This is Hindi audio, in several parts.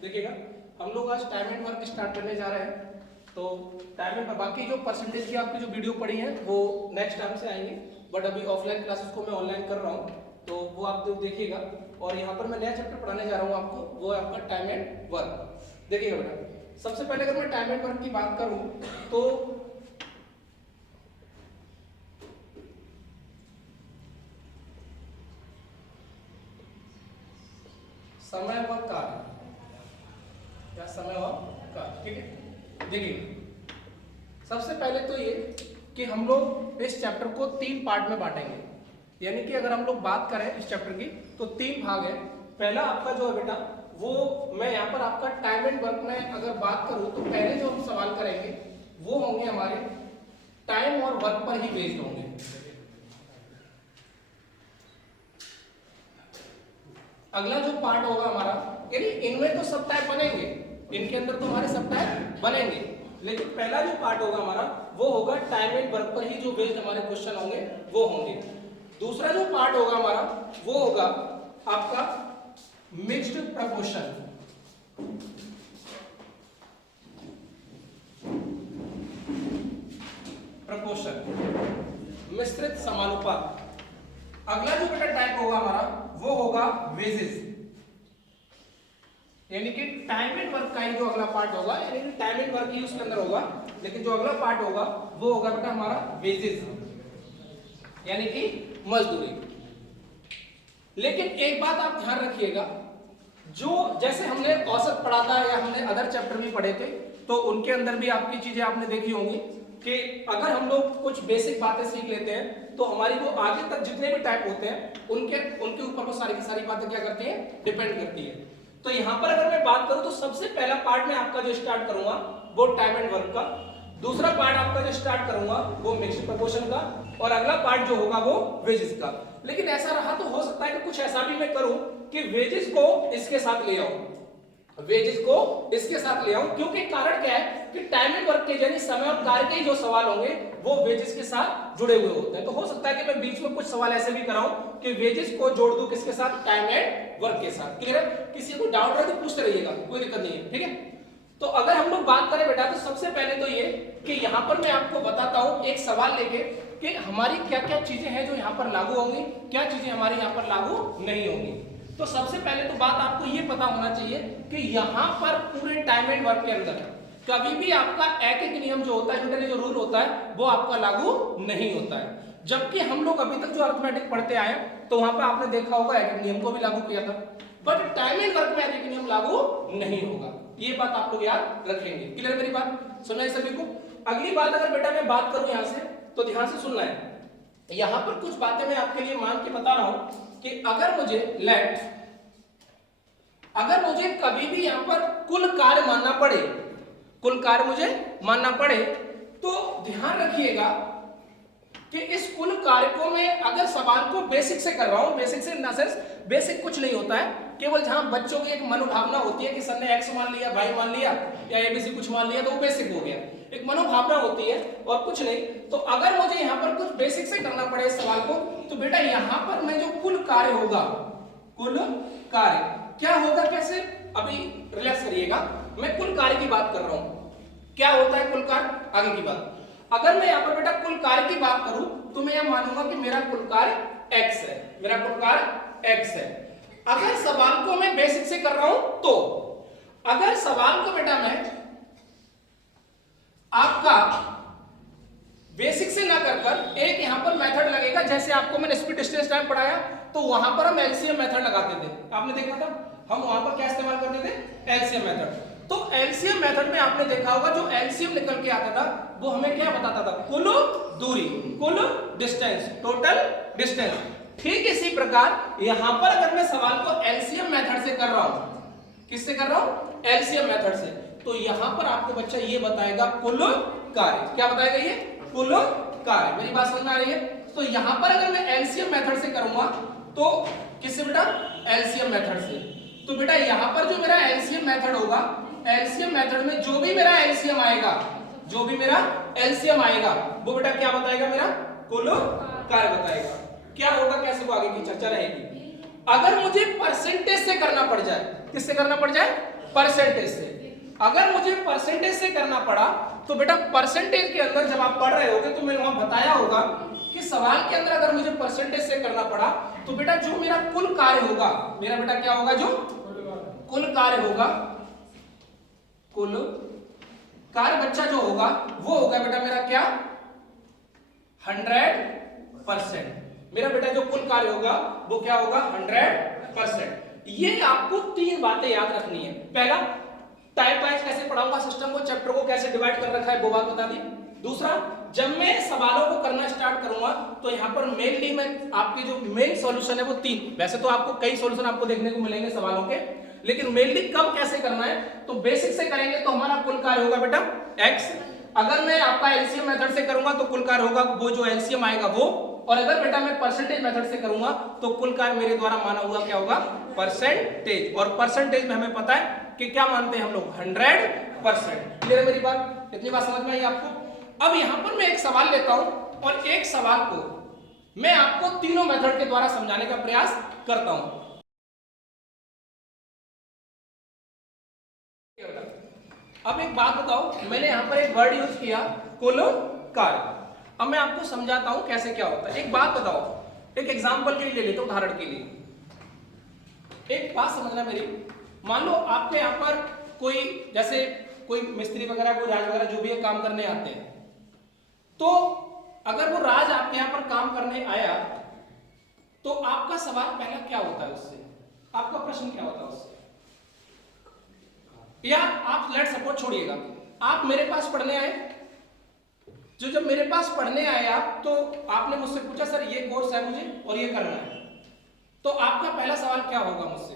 देखिएगा हम लोग आज टाइम एंड वर्क स्टार्ट करने जा रहे हैं। तो टाइम एंड बाकी जो परसेंटेज की आपकी जो वीडियो पड़ी है वो नेक्स्ट टाइम से आएंगे, बट अभी ऑफलाइन क्लासेस को मैं ऑनलाइन कर रहा हूँ, तो वो आप लोग देखिएगा। और यहाँ पर मैं नया चैप्टर पढ़ाने जा रहा हूँ आपको, वो है आपका टाइम एंड वर्क। देखिएगा बेटा, सबसे पहले अगर मैं टाइम एंड वर्क की बात करूँ तो समय व कार्य, क्या समय व कार्य, ठीक है। देखिए सबसे पहले तो ये कि हम लोग इस चैप्टर को 3 पार्ट में बांटेंगे, यानी कि अगर हम लोग बात करें इस चैप्टर की तो 3 भाग है। पहला आपका जो है बेटा वो मैं यहाँ पर आपका टाइम एंड वर्क में अगर बात करूँ तो पहले जो हम सवाल करेंगे वो होंगे हमारे टाइम और वर्क पर ही बेस्ड होंगे। अगला जो पार्ट होगा हमारा, यानी इनमें तो सब टाइप बनेंगे, इनके अंदर तो हमारे सब टाइप बनेंगे, लेकिन पहला जो पार्ट होगा हमारा वो होगा टाइम एंड वर्क पर ही जो बेस्ड हमारे क्वेश्चन होंगे वो होंगे। दूसरा जो पार्ट होगा हमारा वो होगा आपका मिक्स्ड प्रपोर्शन, मिश्रित समानुपात। अगला जो बेटा टाइप होगा हमारा वो होगा वेजेस, यानी कि टाइम एंड वर्क का ही जो अगला पार्ट होगा, यानी कि टाइम एंड वर्क ही उसके अंदर होगा, लेकिन जो अगला पार्ट होगा वो होगा बेटा हमारा वेजेस, यानी कि मजदूरी। लेकिन एक बात आप ध्यान रखिएगा, जो जैसे हमने औसत पढ़ा था या हमने अदर चैप्टर भी पढ़े थे, तो उनके अंदर भी आपकी चीजें आपने देखी होंगी कि अगर हम लोग कुछ बेसिक बातें सीख लेते हैं तो हमारी वो आगे तक जितने भी टाइप होते हैं उनके ऊपर वो सारी की सारी बातें क्या करती हैं, डिपेंड करती है। तो यहाँ पर अगर मैं बात करूं तो सबसे पहला पार्ट में आपका जो स्टार्ट करूंगा वो टाइम एंड वर्क का, दूसरा पार्ट आपका जो स्टार्ट करूंगा वो मिक्स्ड प्रपोर्शन का, और अगला पार्ट जो होगा वो वेजेस का। लेकिन ऐसा रहा तो हो सकता है कि कुछ ऐसा भी मैं करूं कि वेजेस को इसके साथ ले आऊं, वेजेस को इसके साथ ले आऊं, क्योंकि कारण क्या है कि टाइम एंड वर्क के यानी समय और कार्य के जो सवाल होंगे वो वेजेस के साथ जुड़े हुए होते हैं। तो हो सकता है कि मैं बीच में कुछ सवाल ऐसे भी कराऊं कि वेजेस को जोड़ दूं किसके साथ, टाइम एंड वर्क के साथ। क्लियर है? किसी को डाउट रहे तो पूछते रहिएगा, कोई दिक्कत नहीं है, ठीक है। तो अगर हम लोग बात करें बेटा तो सबसे पहले तो ये कि यहां पर मैं आपको बताता हूं एक सवाल लेके कि हमारी क्या क्या चीजें हैं जो यहां पर लागू होंगी, क्या चीजें हमारे यहां पर लागू नहीं होंगी। तो सबसे पहले तो बात आपको ये पता होना चाहिए कि यहां पर पूरे टाइम एंड वर्क के अंदर कभी भी आपका एक एक नियम जो होता है, जो रूल होता है वो आपका लागू नहीं होता है। जबकि हम लोग अभी तक जो अरिथमेटिक पढ़ते आए तो वहां पर आपने देखा होगा एक नियम को भी लागू किया था, बट टाइम एंड वर्क में एक नियम लागू नहीं होगा। ये बात आप लोग याद रखेंगे। क्लियर मेरी बात? सुना है सभी को? अगली बात अगर बेटा मैं बात करूं यहां से तो ध्यान से सुनना है। यहां पर कुछ बातें मैं आपके लिए मान के बता रहा हूं कि अगर मुझे कभी भी यहां पर कुल कार्य मानना पड़े, कुल कार्य मुझे मानना पड़े, तो ध्यान रखिएगा कि इस कुल कार्य को मैं अगर सवाल को बेसिक से कर रहा हूं, बेसिक से ना सेंस बेसिक कुछ नहीं होता है, केवल जहां बच्चों की एक मनोभावना होती है कि सर ने एक्स मान लिया, वाई मान लिया या एबीसी कुछ मान लिया तो वो बेसिक हो गया, एक मनोभावना होती है और कुछ नहीं। तो अगर मुझे यहाँ पर कुछ बेसिक से करना पड़े इस सवाल को, तो बेटा यहाँ पर मैं जो कुल कार्य होगा, कुल कार्य क्या होगा, कैसे, अभी रिलैक्स करिएगा, मैं कुल कार्य की बात कर रहा हूं। क्या होता है कुल कार्य, आगे की बात। अगर मैं यहाँ पर बेटा कुल कार्य की बात करूं तो मैं यह मानूंगा कि मेरा कुल कार्य x है, मेरा कुल कार्य x है। अगर सवाल को मैं बेसिक से कर रहा हूं तो अगर सवाल को बेटा मैं आपका बेसिक से ना कर एक यहां पर मेथड लगेगा, जैसे आपको मैंने स्पीड डिस्टेंस टाइम पढ़ाया तो वहां पर हम एलसीएम मेथड लगाते थे, आपने देखा था, हम वहां पर क्या इस्तेमाल करते थे, एलसीएम मेथड। तो एलसीएम मेथड में आपने देखा होगा जो एलसीएम निकल के आता था वो हमें क्या बताता था, कुल दूरी, कुल डिस्टेंस, टोटल डिस्टेंस। ठीक इसी प्रकार यहां पर अगर मैं सवाल को एलसीएम मेथड से कर रहा हूं, किससे कर रहा हूं, एलसीएम मेथड से, तो यहां पर आपको बच्चा ये बताएगा कुल कार्य। क्या बताएगा ये, कुल कार्य। मेरी बात समझ में आ रही है? तो यहां पर अगर मैं एलसीएम मेथड से करूंगा तो किससे बेटा, एलसीएम मेथड से। तो बेटा यहां पर जो मेरा एलसीएम मेथड होगा, एलसीएम मेथड में जो भी मेरा एलसीएम आएगा, जो भी मेरा एलसीएम आएगा वो बेटा क्या बताएगा, मेरा कुल कार्य बताएगा। क्या होगा, कैसे, वो आगे की चर्चा रहेगी। अगर मुझे परसेंटेज से करना पड़ जाए, किससे करना पड़ जाए, परसेंटेज से। अगर मुझे परसेंटेज से करना पड़ा तो बेटा परसेंटेज के अंदर जब आप पढ़ रहे होगे तो मैंने वहां बताया होगा कि सवाल के अंदर अगर मुझे परसेंटेज से करना पड़ा तो बेटा जो मेरा कुल कार्य होगा, मेरा बेटा क्या होगा, जो कुल कार्य होगा, कुल कार्य बच्चा जो होगा वो होगा बेटा मेरा क्या, 100%। मेरा बेटा जो कुल कार्य होगा वो क्या होगा, 100%। ये आपको 3 बातें याद रखनी है। पहला, टाइप वाइज कैसे पढ़ाऊंगा सिस्टम को, चैप्टर को कैसे डिवाइड कर रखा है वो बात बता दी। दूसरा, जब मैं सवालों को करना स्टार्ट करूंगा तो यहां पर मेनली मैं आपके जो मेन सॉल्यूशन है वो 3, वैसे तो आपको कई सॉल्यूशन आपको देखने को मिलेंगे सवालों के, लेकिन मेनली कब कैसे करना है तो बेसिक से करेंगे तो हमारा कुल कार्य होगा बेटा x। अगर मैं आपका एलसीएम मेथड से करूंगा तो कुल कार्य होगा वो जो एलसीएम आएगा वो, और अगर बेटा मैं परसेंटेज मेथड से करूंगा तो कुल कार्य मेरे द्वारा माना हुआ क्या होगा, परसेंटेज। और परसेंटेज में हमें पता है कि क्या मानते हैं हम लोग, 100%। क्लियर है मेरी बात, इतनी बात समझ में आई आपको। अब यहां पर मैं एक सवाल लेता हूं और एक सवाल को मैं आपको तीनों मेथड के द्वारा समझाने का प्रयास करता हूं। अब एक बात बताओ, मैंने यहां पर एक वर्ड यूज किया कुल कार्य। अब मैं आपको समझाता हूं कैसे क्या होता है। एक बात बताओ, एक एग्जांपल के लिए ले लेता हूं, उदाहरण के लिए। एक बात समझना मेरी, मान लो आपके यहां पर कोई, जैसे कोई मिस्त्री वगैरह, कोई राज वगैरह जो भी है काम करने आते हैं, तो अगर वो राज आपके यहां पर काम करने आया तो आपका सवाल पहला क्या होता है उससे, आपका प्रश्न क्या होता है उससे, या आप लेट सपोज छोड़िएगा, आप मेरे पास पढ़ने आए, जो जब मेरे पास पढ़ने आए आप तो आपने मुझसे पूछा सर ये कोर्स है मुझे और ये करना है, तो आपका पहला सवाल क्या होगा मुझसे,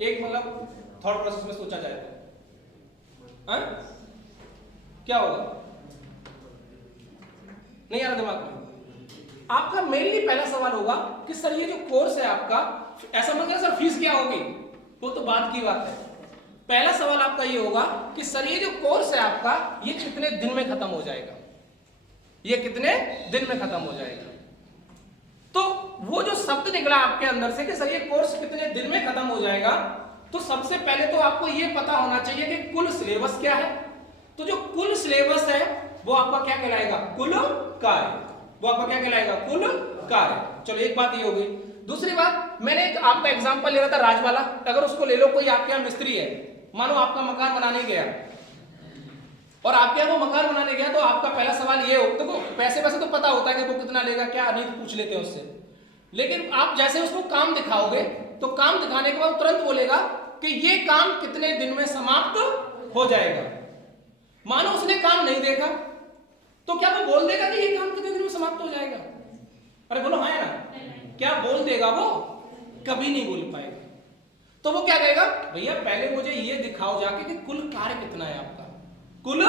एक मतलब थॉट प्रोसेस में सोचा जाए तो क्या होगा, नहीं आ रहा दिमाग में? आपका मेनली पहला सवाल होगा कि सर ये जो कोर्स है आपका, ऐसा मत करो सर फीस क्या होगी, वो तो बात की बात है। पहला सवाल आपका ये होगा कि सर ये जो कोर्स है आपका ये कितने दिन में खत्म हो जाएगा, ये कितने दिन में खत्म हो जाएगा। तो वो जो शब्द निकला आपके अंदर से कि सर ये कोर्स कितने दिन में खत्म हो जाएगा, तो सबसे पहले तो आपको ये पता होना चाहिए कि कुल सिलेबस क्या है। तो जो कुल सिलेबस है वो आपका क्या कहलाएगा, कुल कार्य। वो आपका क्या कहलाएगा, कुल कार्य। चलो एक बात ये हो गई। दूसरी बात, मैंने एक आपका एग्जांपल ले रहा था राज वाला। अगर उसको ले लो, कोई आपके यहाँ मिस्त्री है, मानो आपका मकान बनाने गया और आपके यहाँ वो मकान बनाने गया, तो आपका पहला सवाल ये हो, देखो पैसे वैसे तो पता होता है कि वो कितना लेगा, क्या नहीं पूछ लेते हैं उससे, लेकिन आप जैसे उसको काम दिखाओगे तो काम दिखाने के बाद तुरंत बोलेगा कि ये काम कितने दिन में समाप्त हो जाएगा। मानो उसने काम नहीं देखा तो क्या वो बोल देगा कि ये काम कितने दिन में समाप्त हो जाएगा? अरे बोलो हाँ या ना, क्या बोल देगा वो? कभी नहीं बोल पाएगा। तो वो क्या कहेगा, भैया पहले मुझे ये दिखाओ जाके कि कुल कार्य कितना है आपका, कुल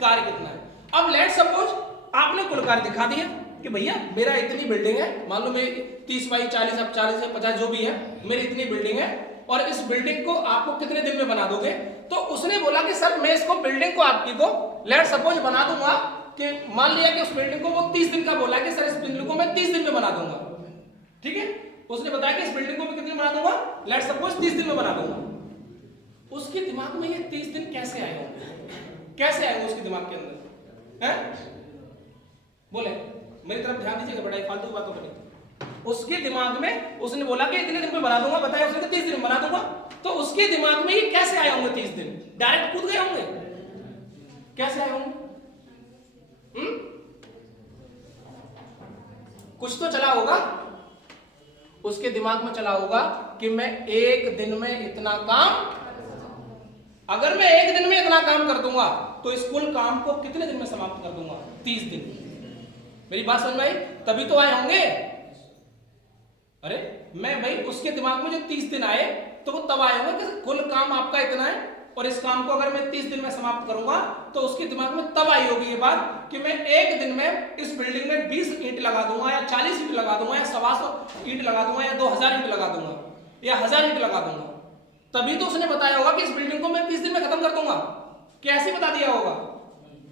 कार्य कितना है। अब लेट सपोज आपने कुल कार्य दिखा दिया कि भैया मेरा इतनी बिल्डिंग है, मान लो मेरी 30 बाई 40, अब 40 से 50 जो भी है, मेरी इतनी बिल्डिंग है और इस बिल्डिंग को आपको कितने दिन में बना दोगे? तो उसने बोला कि सर मैं इसको बिल्डिंग को आपकी को लेट सपोज बना दूंगा कि मान लिया कि उस बिल्डिंग को वो 30 दिन का बोला कि सर इस बिल्डिंग को मैं 30 दिन में बना दूंगा। ठीक है, उसने बताया कि इस बिल्डिंग को मैं कितने दिन बना दूंगा, लेट सपोज 30 दिन में बना दूंगा। उसके दिमाग में ये 30 दिन कैसे आए होंगे, कैसे आएंगे उसके दिमाग के अंदर हैं? बोले मेरी तरफ ध्यान दीजिएगा, बड़ा फालतू बातों पर नहीं। उसके दिमाग में उसने बोला कि इतने दिन में बना दूंगा, बताया उसने 30 दिन में बना दूंगा, तो उसके दिमाग में ये कैसे आए होंगे 30 दिन? डायरेक्ट कूद गए होंगे? कैसे आए होंगे? कुछ तो चला होगा उसके दिमाग में, चला होगा कि मैं एक दिन में इतना काम, अगर मैं एक दिन में इतना काम कर दूंगा तो इस कुल काम को कितने दिन में समाप्त कर दूंगा? 30 दिन। मेरी बात समझ में आई? तभी तो आए होंगे। अरे मैं भाई उसके दिमाग में जो 30 दिन आए तो वो तब आए होंगे कि कुल काम आपका इतना है और इस काम को अगर मैं 30 दिन में समाप्त करूंगा, तो उसके दिमाग में तब आई होगी ये बात कि मैं एक दिन में इस बिल्डिंग में 20 ईंट लगा दूंगा या 40 ईंट लगा दूंगा या 125 ईंट लगा दूंगा या 2000 ईंट लगा दूंगा या 1000 ईंट लगा दूंगा। तभी तो उसने बताया होगा कि इस बिल्डिंग को मैं 30 दिन में खत्म कर दूंगा। कैसे बता दिया होगा?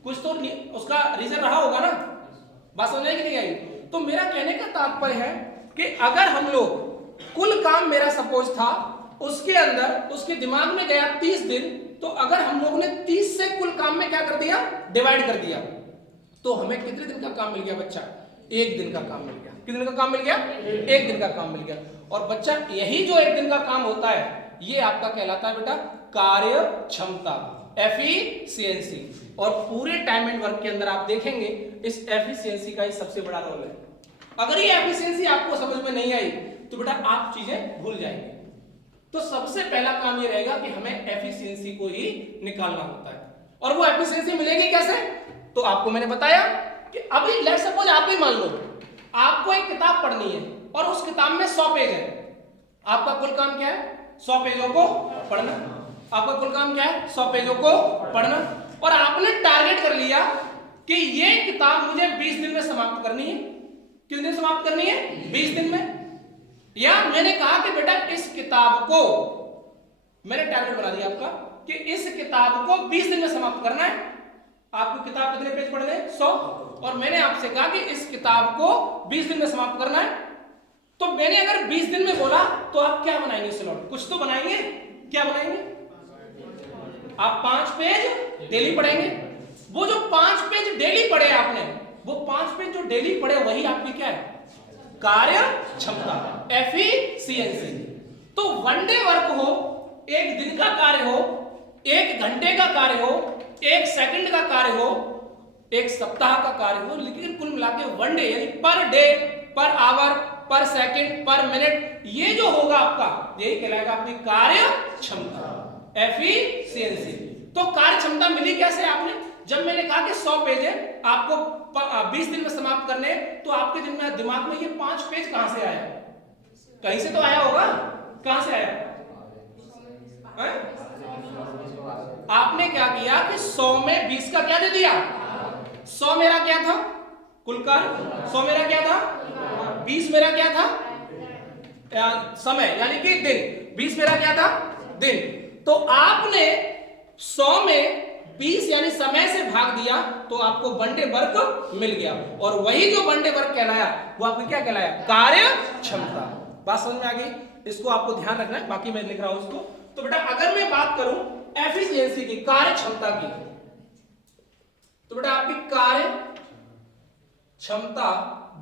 कुछ तो उसका रीजन रहा होगा ना। बात समझ आई कि नहीं आई? तो मेरा कहने का तात्पर्य है कि अगर हम लोग कुल काम मेरा सपोज था उसके अंदर उसके दिमाग में गया 30 दिन, तो अगर हम लोगों ने 30 से कुल काम में क्या कर दिया, डिवाइड कर दिया, तो हमें कितने दिन का काम मिल गया बच्चा, 1 दिन का काम मिल गया। कितने दिन का काम मिल गया, 1 दिन का काम मिल गया। और बच्चा यही जो 1 दिन का काम होता है ये आपका कहलाता है बेटा कार्य क्षमता, एफिशिएंसी। और पूरे टाइम एंड वर्क के अंदर आप देखेंगे इस एफिशिएंसी का ही सबसे बड़ा रोल है। अगर ये एफिशिएंसी आपको समझ में नहीं आई तो बेटा आप चीजें भूल जाएंगे। तो सबसे पहला काम ये रहेगा कि हमें एफिशिएंसी को ही निकालना होता है। और वो एफिशिएंसी मिलेगी कैसे, तो आपको मैंने बताया कि अभी लेट्स सपोज आप ही मान लो आपको एक किताब पढ़नी है और उस किताब में 100 पेज है। आपका कुल काम क्या है, 100 पेजों को पढ़ना। आपका कुल काम क्या है, 100 पेजों को पढ़ना। और आपने टारगेट कर लिया कि ये किताब मुझे 20 दिन में समाप्त करनी है। कितने दिन समाप्त करनी है, 20 दिन में। या मैंने कहा कि बेटा इस किताब को, मैंने टारगेट बना दिया आपका कि इस किताब को 20 दिन में समाप्त करना है। आपको किताब कितने पेज पढ़ने, 100। और मैंने आपसे कहा कि इस किताब को 20 दिन में समाप्त करना है। तो मैंने अगर 20 दिन में बोला तो आप क्या बनाएंगे स्लॉट, कुछ तो बनाएंगे। क्या बनाएंगे, आप 5 पेज डेली पढ़ेंगे। वो जो 5 पेज डेली पढ़े आपने, वो 5 पेज जो डेली पढ़े वही आपकी क्या है, कार्य क्षमता, एफिशिएंसी। तो 1 डे वर्क हो, 1 दिन का कार्य हो, 1 घंटे का कार्य हो, 1 सेकंड का कार्य हो, 1 सप्ताह का कार्य हो, लेकिन कुल मिला के 1 डे यानी पर डे, पर आवर, पर सेकंड, पर मिनट, ये जो होगा आपका यही कहलाएगा आपकी कार्य क्षमता, एफिशिएंसी। तो कार्य क्षमता मिली कैसे आपने, जब मैंने कहा कि 100 पेज है आपको 20 दिन में समाप्त करने, तो आपके दिमाग में ये 5 पेज कहां से आया, कहीं से तो आया होगा। कहां से आया है? आपने क्या किया कि 100 में 20 का क्या दे दिया, 100 मेरा क्या था कुल कार्य, 100 मेरा क्या था, 20 मेरा क्या था समय यानी कि दिन, 20 मेरा क्या था दिन। तो आपने 100 में 20 यानी समय से भाग दिया तो आपको 1 डे वर्क मिल गया। और वही जो 1 डे वर्क कहलाया वो आपको क्या कहलाया, कार्य क्षमता। बात समझ में आ गई, इसको आपको ध्यान रखना है, बाकी मैं लिख रहा हूं उसको। तो बेटा अगर मैं बात करूं एफिशिएंसी की, कार्य क्षमता की, तो बेटा आपकी कार्य क्षमता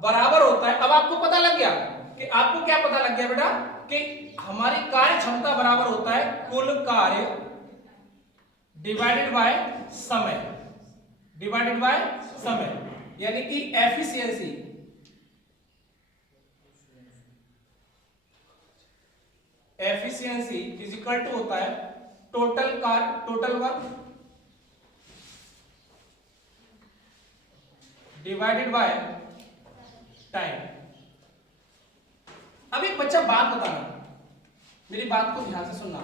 बराबर होता है। अब आपको पता लग गया कि आपको क्या पता लग गया बेटा कि हमारी कार्य क्षमता बराबर होता है कुल कार्य डिवाइडेड बाय समय, डिवाइडेड बाय समय, यानी कि efficiency efficiency is equal to होता है total work divided by time. अब एक बच्चा बात बताना, मेरी बात को ध्यान से सुनना,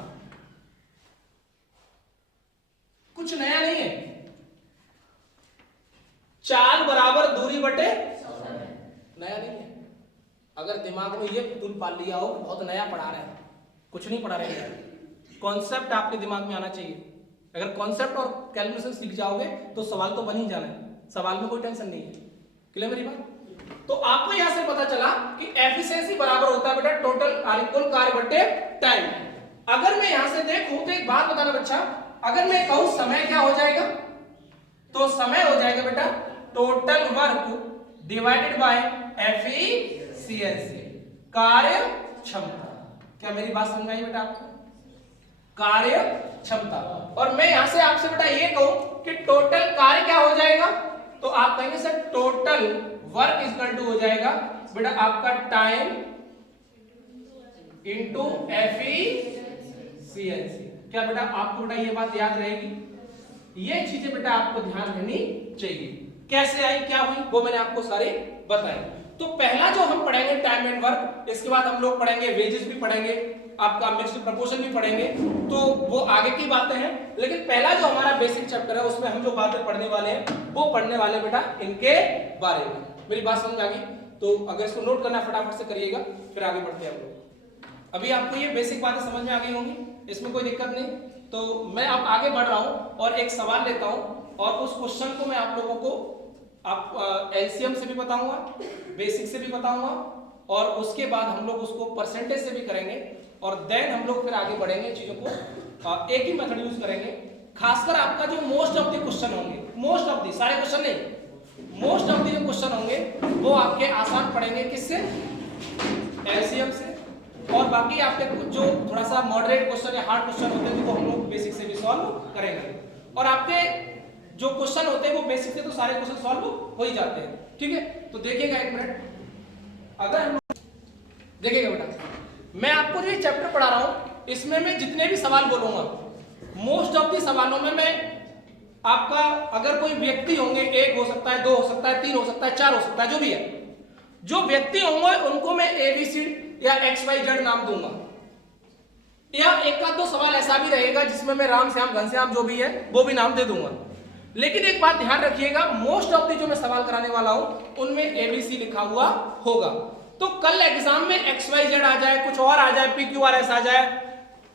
कुछ नया नहीं है। 4 बराबर दूरी बटे नया नहीं है। अगर दिमाग में ये तुल पाल लिया हो कि बहुत नया पढ़ा रहे हैं, कुछ नहीं पढ़ा रहे हैं। कॉन्सेप्ट आपके दिमाग में आना चाहिए। अगर कॉन्सेप्ट और कैलकुलेशन सीख जाओगे तो सवाल तो बन ही जाना है, सवाल में कोई टेंशन नहीं है। क्लियर मेरी बात? तो आपको यहां से पता चला कि एफिशिएंसी बराबर होता है बेटा टोटल कुल कार्य बटे टाइम। अगर मैं यहां से देखूं तो एक बात बताना बच्चा, अगर मैं कहूं समय क्या हो जाएगा, तो समय हो जाएगा बेटा total work divided bye efficiency, कार्य क्षमता। क्या मेरी बात समझ आई बेटा आपको? कार्य क्षमता। और मैं यहां से आपसे बेटा ये कहूं कि टोटल कार्य क्या हो जाएगा, तो आप कहेंगे sir total work equal to हो जाएगा बेटा आपका टाइम इनटू एफिशिएंसी। क्या बेटा आपको बेटा ये बात याद रहेगी? ये चीजें बेटा आपको ध्यान रहनी चाहिए। कैसे आई, क्या हुई, वो मैंने आपको सारे बताए। तो पहला जो हम पढ़ेंगे टाइम एंड वर्क, इसके बाद हम लोग पढ़ेंगे वेजेस भी पढ़ेंगे, आपका मिक्स्ड प्रपोर्शन भी पढ़ेंगे, तो वो आगे की बातें हैं। लेकिन पहला जो हमारा बेसिक चैप्टर है उसमें हम जो बातें पढ़ने वाले हैं वो पढ़ने वाले बेटा इनके बारे में। मेरी बात समझ आ गई? तो अगर इसको नोट करना फटाफट से करिएगा, फिर आगे बढ़ते हैं हम लोग। अभी आपको ये बेसिक बातें समझ में आ गई होंगी, इसमें कोई दिक्कत नहीं। तो मैं अब आगे बढ़ रहा हूं और एक सवाल लेता हूं और उस क्वेश्चन को मैं आप लोगों को आप एलसीएम से भी बताऊंगा, बेसिक से भी बताऊंगा, और उसके बाद हम लोग उसको परसेंटेज से भी करेंगे। और देन हम लोग फिर आगे बढ़ेंगे चीजों को, एक ही मेथड यूज करेंगे। खासकर आपका जो मोस्ट ऑफ द क्वेश्चन होंगे, मोस्ट ऑफ द, सारे क्वेश्चन नहीं, मोस्ट ऑफ द जो क्वेश्चन होंगे वो आपके आसान पड़ेंगे, किससे, एलसीएम से, और बाकी आपके कुछ जो थोड़ा सा मॉडरेट क्वेश्चन या हार्ड क्वेश्चन होते हैं तो वो हम लोग बेसिक से भी सॉल्व करेंगे। और आपके जो क्वेश्चन होते हैं वो बेसिक से तो सारे क्वेश्चन सॉल्व हो ही जाते हैं, ठीक है। तो देखिएगा एक मिनट, अगर हम देखिएगा बेटा, मैं आपको जो चैप्टर पढ़ा रहा हूं इसमें मैं जितने भी सवाल बोलूंगा, मोस्ट ऑफ दी सवालों में मैं आपका, अगर कोई व्यक्ति होंगे, एक हो सकता है, दो हो सकता है, तीन हो सकता है, चार हो सकता है, जो भी है, जो व्यक्ति होंगे उनको मैं एबीसी या XYZ नाम दूंगा, या एक का दो सवाल ऐसा भी रहेगा जिसमें मैं राम श्याम घनश्याम जो भी है वो भी नाम दे दूंगा। लेकिन एक बात ध्यान रखिएगा, मोस्ट ऑफ दी जो मैं सवाल कराने वाला हूं उनमें एबीसी लिखा हुआ होगा। तो कल एग्जाम में XYZ आ जाए, कुछ और आ जाए, PQRS आ जाए,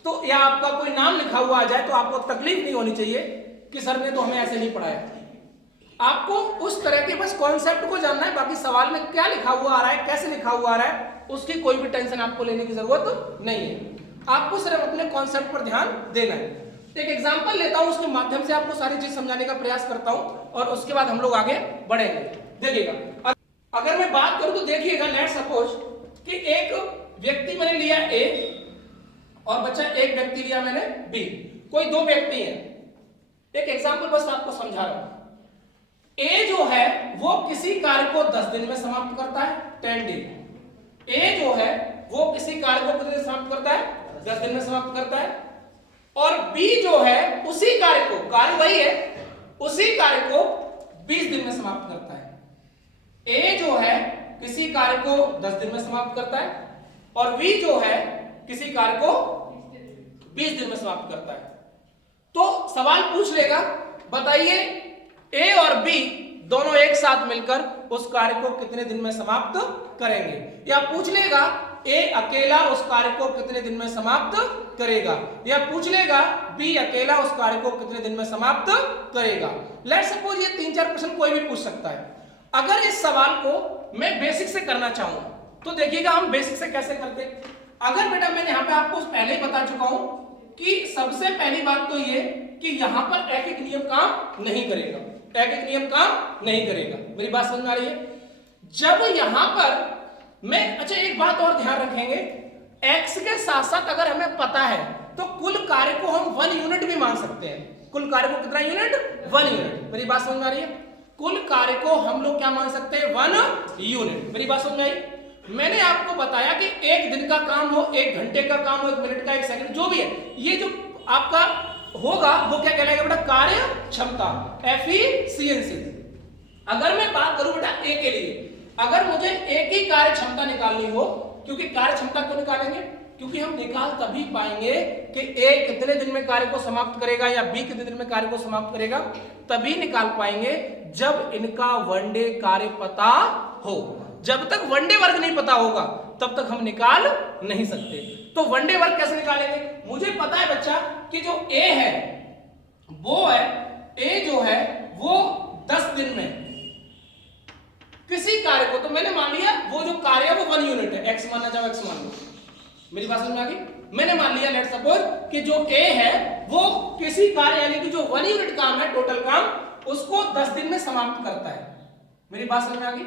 तो या आपका कोई नाम लिखा हुआ आ जाए तो आपको तकलीफ नहीं होनी चाहिए कि सर ने तो हमें ऐसे नहीं पढ़ाया। आपको उस तरह के बस कॉन्सेप्ट को जानना है, बाकी सवाल में क्या लिखा हुआ आ रहा है, कैसे लिखा हुआ आ रहा है, उसकी कोई भी टेंशन आपको लेने की जरूरत नहीं है। आपको सिर्फ अपने कॉन्सेप्ट पर ध्यान देना है। एक एग्जांपल लेता हूं, उसके माध्यम से आपको सारी चीज समझाने का प्रयास करता हूं और उसके बाद हम लोग आगे बढ़ेंगे। देखिएगा, अगर मैं बात करूं तो देखिएगा, लेट सपोज कि एक व्यक्ति मैंने लिया ए और बच्चा एक व्यक्ति लिया मैंने बी, कोई दो व्यक्ति हैं। एक एग्जांपल बस आपको समझा रहा हूं। ए जो है वो किसी कार्य को 10 दिन में समाप्त करता है, 10 दिन। ए जो है वो किसी कार्य को कितने दिन समाप्त करता है, 10 दिन में समाप्त करता है। और बी जो है उसी कार्य को, कार्य वही है, उसी कार्य को 20 दिन में समाप्त करता है। ए जो है किसी कार्य को 10 दिन में समाप्त करता है और बी जो है किसी कार्य को 20 दिन में समाप्त करता है। तो सवाल पूछ लेगा, बताइए ए और बी दोनों एक साथ मिलकर उस कार्य को कितने दिन में समाप्त करेंगे, या पूछ लेगा ए अकेला उस कार्य को कितने दिन में समाप्त करेगा, या पूछ लेगा बी अकेला उस कार्य को कितने दिन में समाप्त करेगा। लेट्स सपोज ये 3-4 प्रश्न कोई भी पूछ सकता है। अगर इस सवाल को मैं बेसिक से करना चाहूं तो देखिएगा हम बेसिक से कैसे करते। अगर बेटा मैंने यहां पे आपको पहले ही बता चुका हूं कि सबसे पहली बात तो ये कि यहां पर एक एक नियम काम नहीं करेगा, एक एक नियम काम नहीं करेगा। मेरी बात समझ में आ रही है? जब यहां पर मैं, अच्छा एक बात और ध्यान रखेंगे, x के साथ साथ अगर हमें पता है तो कुल कार्य को हम 1 यूनिट भी मान सकते हैं। कुल कार्य को कितना यूनिट? 1 यूनिट। मेरी बात समझ में आ रही है? कुल कार्य को हम लोग क्या मान सकते हैं? 1 यूनिट। मेरी बात समझ में आई? मैंने आपको बताया कि एक दिन का काम हो, 1 घंटे का काम हो, 1 मिनट का, 1 सेकंड, जो भी है, ये जो आपका होगा वो क्या कहलाएगा बेटा? कार्य क्षमता, एफिशिएंसी। अगर मैं बात करूं बेटा ए के लिए, अगर मुझे एक ही कार्य क्षमता निकालनी हो, क्योंकि कार्य क्षमता क्यों निकालेंगे? क्योंकि हम निकाल तभी पाएंगे कि ए कितने दिन में कार्य को समाप्त करेगा या बी कितने दिन में कार्य को समाप्त करेगा, तभी निकाल पाएंगे जब इनका वन डे कार्य पता हो। जब तक वन डे वर्क नहीं पता होगा तब तक हम निकाल नहीं सकते। तो वन डे वर्क कैसे निकालेंगे? मुझे पता है बच्चा कि जो ए है वो है, ए जो है वो 10 दिन में किसी कार्य को, तो मैंने मान लिया वो जो कार्य है वो 1 यूनिट है, x मानना चाहो x मान लो। मेरी बात समझ में आ गई? मैंने मान लिया लेट सपोज कि जो a है वो किसी कार्य यानी कि जो 1 यूनिट काम है, टोटल काम, उसको 10 दिन में समाप्त करता है। मेरी बात समझ में आ गई?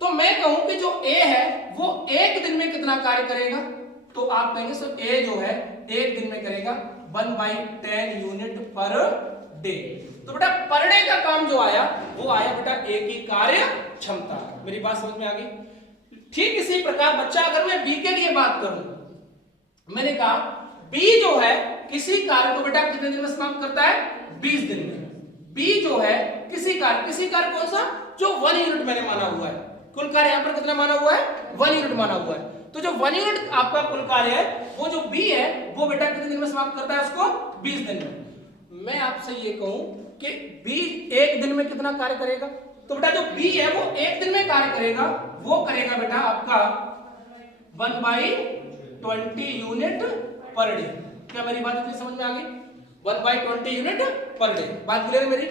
तो मैं कहूं कि जो a है वो 1 दिन में कितना कार्य करेगा, तो आप कहेंगे सर a जो है 1 दिन में करेगा 1/10 यूनिट पर डे। तो बेटा पर डे का काम जो आया वो आया बेटा एक ही कार्य क्षमता। मेरी बात समझ में आ गई? ठीक इसी प्रकार बच्चा अगर मैं बी के लिए बात करूं, मैंने कहा बी जो है किसी कार्य को बेटा कितने दिन में समाप्त करता है? 20 दिन में। बी जो है किसी कार्य कौन सा? जो 1 यूनिट मैंने माना हुआ है। कुल कार्य यहां पर कितना माना हुआ है? 1 यूनिट माना हुआ है। तो जो 1 यूनिट आपका कुल कार्य है वो जो बी है वो बेटा कितने दिन में समाप्त करता है? उसको 20 दिन में। मैं आपसे ये कहूं कि बी 1 दिन में कितना कार्य करेगा, तो बेटा जो बी है वो 1 दिन में कार्य करेगा, वो करेगा बेटा आपका 1/20 यूनिट पर डे। क्या मेरी बात इतनी समझ में आ गई? 1/20 यूनिट पर डे। बात क्लियर है मेरी?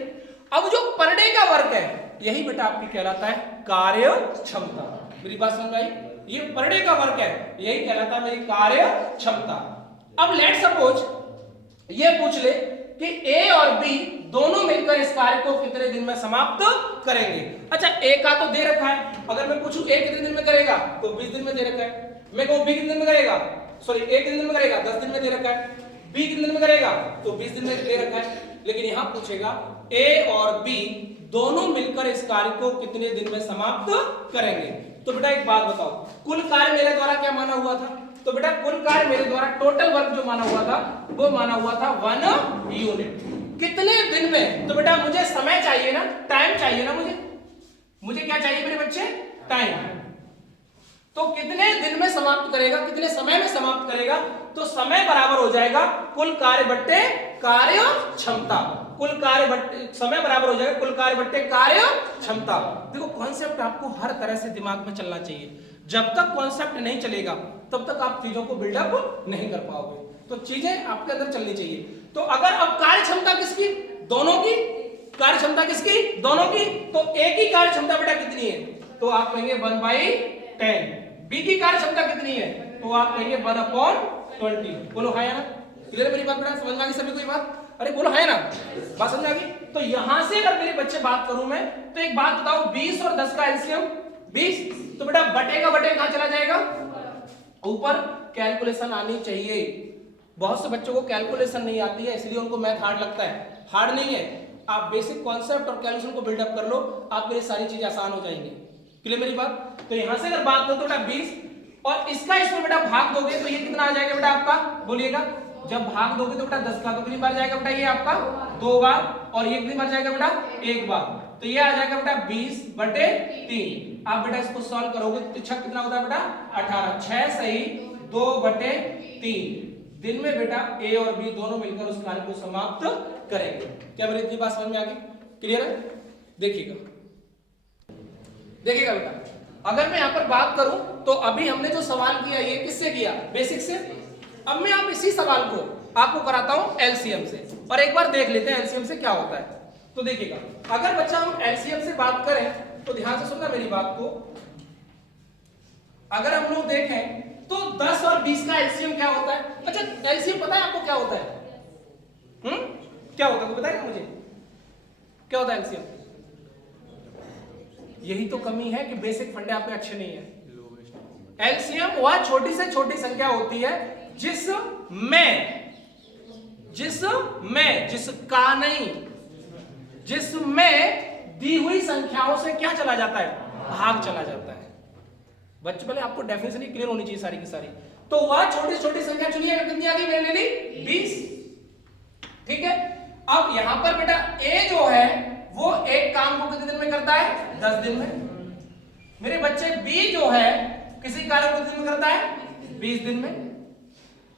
अब जो पर डे का वर्क है यही बेटा आपकी कहलाता है कार्य क्षमता। मेरी बात समझ में आई? ये पर डे का वर्क है, यही कहलाता है मेरी कार्य क्षमता। अब लेट सपोज ये पूछ ले कि ए और बी दोनों मिलकर इस कार्य को कितने दिन में समाप्त करेंगे। अच्छा ए का तो दे रखा है, अगर मैं पूछूं ए कितने दिन में करेगा तो 20 दिन में दे रखा है। मैं कहूं बी कितने दिन में करेगा, सॉरी ए कितने दिन में करेगा 10 दिन में दे रखा है, बी कितने दिन में करेगा तो 20 दिन में दे रखा है। लेकिन यहां पूछेगा ए और बी दोनों मिलकर इस कार्य को कितने दिन में समाप्त करेंगे। तो बेटा एक बात बताओ, कुल कार्य मेरे द्वारा क्या माना हुआ था, तो बेटा कुल कार्य मेरे द्वारा टोटल वर्क जो माना हुआ था वो माना हुआ था 1 यूनिट। कितने दिन में, तो बेटा मुझे समय चाहिए ना, टाइम चाहिए ना, मुझे क्या चाहिए मेरे बच्चे, टाइम। तो कितने दिन में समाप्त करेगा, कितने समय में समाप्त करेगा, तो समय बराबर हो जाएगा कुल कार्य बट्टे कार्य क्षमता। कुल कार्य बट्टे समय बराबर हो जाएगा कुल कार्य बट्टे कार्य क्षमता। देखो कॉन्सेप्ट आपको हर तरह से दिमाग में चलना चाहिए, जब तक कॉन्सेप्ट नहीं चलेगा तब तक आप चीजों को बिल्डअप नहीं कर पाओगे। तो चीजें आपके अंदर चलनी चाहिए। तो अगर अब कार्य क्षमता किसकी, दोनों की, कार्य क्षमता किसकी, दोनों की, तो ए की कार्य क्षमता बेटा कितनी है, तो आप कहेंगे 1/10। बी की कार्य क्षमता कितनी है, तो आप कहेंगे 1/20। बोलो हाँ या ना, क्लियर मेरी बात बेटा, समझ में आ गई सभी को ये बात, अरे बोलो है ना, बात समझ आ गई। तो यहां से अगर मेरे बच्चे बात करूं मैं, तो एक बात बताओ 20 और 10 का एलसीएम 20, तो बेटा बटे का बटे कहां चला जाएगा, ऊपर। कैलकुलेशन आनी चाहिए, बहुत से बच्चों को कैलकुलेशन नहीं आती है इसलिए उनको मैथ हार्ड लगता है, हार्ड नहीं है। आप बेसिक कॉन्सेप्ट और कैलकुलेशन को बिल्डअप कर लो, आपके लिए सारी चीजें आसान हो जाएंगी। क्लियर मेरी बात। तो यहां से अगर बात करो तो बेटा 20 और इसका इसमें बेटा भाग दोगे तो ये कितना आ जाएगा बेटा आपका, बोलिएगा। जब भाग दोगे तो बेटा 10 का तो कितनी बार जाएगा बेटा ये आपका 2 बार, और ये कितनी बार जाएगा बेटा 1 बार, तो ये आ जाएगा बेटा 20/3। आप बेटा इसको सॉल्व करोगे तो छक कितना होता है बेटा 18, 6 सही 2/3 दिन में बेटा ए और बी दोनों मिलकर उस कार्य को समाप्त करेंगे। क्या मेरी इतनी बात समझ में आ गई, क्लियर है। देखिएगा देखिएगा बेटा, अगर मैं यहां पर बात करूं तो अभी हमने जो सवाल किया ये किससे किया, बेसिक से। अब मैं आप इसी सवाल को आपको कराता हूं एलसीएम से, और एक बार देख लेते हैं एलसीएम से क्या होता है। तो देखिएगा, अगर बच्चा हम एलसीएम से बात करें तो ध्यान से सुनना मेरी बात को। अगर हम लोग देखें तो 10 और 20 का एलसीएम क्या होता है। अच्छा एलसीएम पता है आपको क्या होता है, क्या होता है बताइए मुझे, क्या होता है एलसीएम। यही तो कमी है कि बेसिक फंडे आपके अच्छे नहीं है। एलसीएम वह छोटी से छोटी संख्या होती है जिसमें दी हुई संख्याओं से क्या चला जाता है, भाग चला जाता है। बच्चे पहले आपको डेफिनेशन क्लियर होनी चाहिए सारी की सारी। तो वह छोटी छोटी संख्या चुनिए, कितनी आ गई मैंने ले ली 20, ठीक है। अब यहां पर बेटा ए जो है वो एक काम को कितने दिन में करता है, 10 दिन में। मेरे बच्चे बी जो है किसी कार्य को कितने दिन में करता है, 20 दिन में।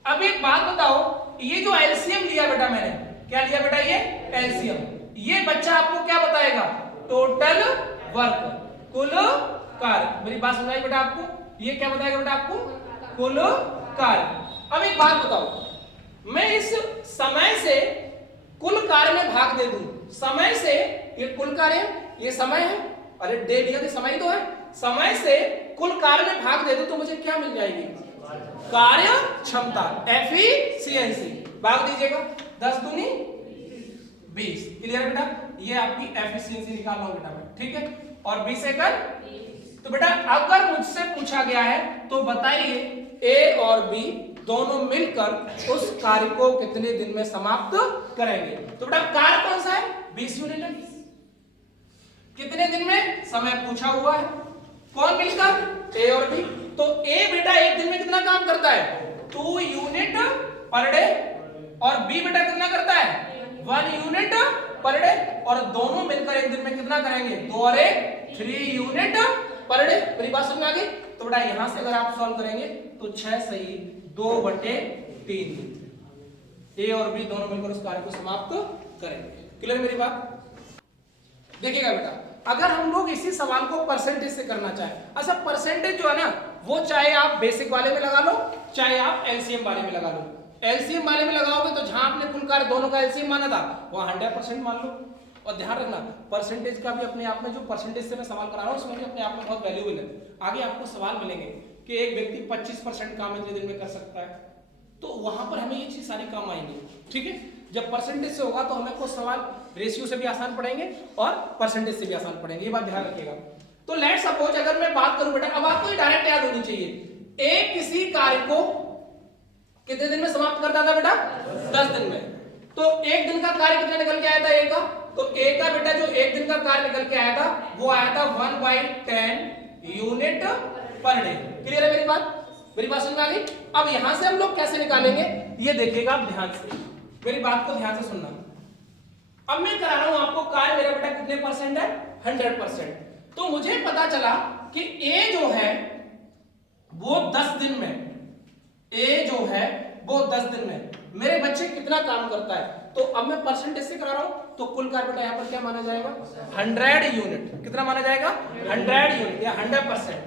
अब एक बात बताओ, ये जो एलसीएम लिया बेटा मैंने, क्या लिया बेटा ये एलसीएम, ये बच्चा आपको क्या बताएगा, टोटल वर्क, कुल कार्य। मेरी बात समझ आई बेटा आपको, ये क्या बताएगा बेटा आपको, कुल कार्य। अब एक बात बताओ, मैं इस समय से कुल कार्य में भाग दे दूं, समय से ये कुल कार्य है, ये समय है, अरे दे दिया तो समय तो है, समय से कुल कार्य में भाग दे दूं तो मुझे क्या मिल जाएगी, कार्य क्षमता, एफिशिएंसी। भाग दीजिएगा 10 दूनी 20, क्लियर है बेटा। ये आपकी एफिशिएंसी निकाल लो बेटा मैं, ठीक है। और 20 एकड़। तो बेटा अगर मुझसे पूछा गया है तो बताइए ए और बी दोनों मिलकर उस कार्य को कितने दिन में समाप्त करेंगे। तो बेटा कार्य कौन सा है, 20 यूनिट है। कितने दिन में, समय पूछा हुआ है, कौन मिलकर, ए और बी। तो ए बेटा एक दिन में कितना काम करता है, 2 यूनिट पर डे, और बी बेटा कितना करता है, 1 यूनिट पर डे, और दोनों मिलकर एक दिन में कितना करेंगे, 2 और 1 3 यूनिट पर डे। मेरी बात समझ में आ गई। तो बेटा यहां से अगर आप सॉल्व करेंगे तो 6 सही 2/3 ए और बी दोनों मिलकर उस कार्य को समाप्त करेंगे। क्लियर मेरी बात। देखिएगा बेटा, अगर हम लोग इसी सवाल को परसेंटेज से करना चाहें, अच्छा परसेंटेज जो है ना वो चाहे आप बेसिक वाले में लगा लो चाहे आप एलसीएम वाले में लगा लो। एलसीएम वाले में लगाओगे तो जहां आपने कुल कार्य दोनों का एलसीएम माना था वहां 100% मान लो। और ध्यान रखना परसेंटेज का भी अपने आप में, जो परसेंटेज से मैं सवाल करा रहा हूं उसमें भी अपने आप में बहुत वैल्यूएबल है। आगे आपको सवाल मिलेंगे कि एक व्यक्ति 25% काम इतने दिन में कर सकता है, तो वहां पर हमें ये चीज सारी काम आएंगी। ठीक है, जब परसेंटेज से होगा तो हमें कुछ सवाल रेशियो से भी आसान पड़ेंगे और परसेंटेज से भी आसान पड़ेंगे, ये बात ध्यान रखिएगा। तो लेट्स सपोज अगर मैं बात करूं बेटा, अब आपको ये डायरेक्ट याद होनी चाहिए, एक किसी कार्य को कितने दिन में समाप्त करता था बेटा? 10 दिन में। तो एक दिन का कार्य कितना निकल के आया था? ए का, तो ए का बेटा जो एक दिन का कार्य निकल के आया था वो आया था 1/10 यूनिट पर डे। क्लियर है मेरी बात? मेरी बात समझ में आ गई? अब यहां से हम लोग कैसे निकालेंगे ये देखिएगा आप ध्यान से, मेरी बात को ध्यान से सुनना। अब मैं करा रहा हूं आपको कार्य, मेरा बेटा कितने परसेंट है? 100%। तो मुझे पता चला कि ए जो है वो 10 दिन में, ए जो है वो 10 दिन में मेरे बच्चे कितना काम करता है, तो अब मैं परसेंटेज से करा रहा हूं, तो कुल कार्य बेटा यहां पर क्या माना जाएगा? 100 यूनिट। कितना माना जाएगा? 100 यूनिट या 100%।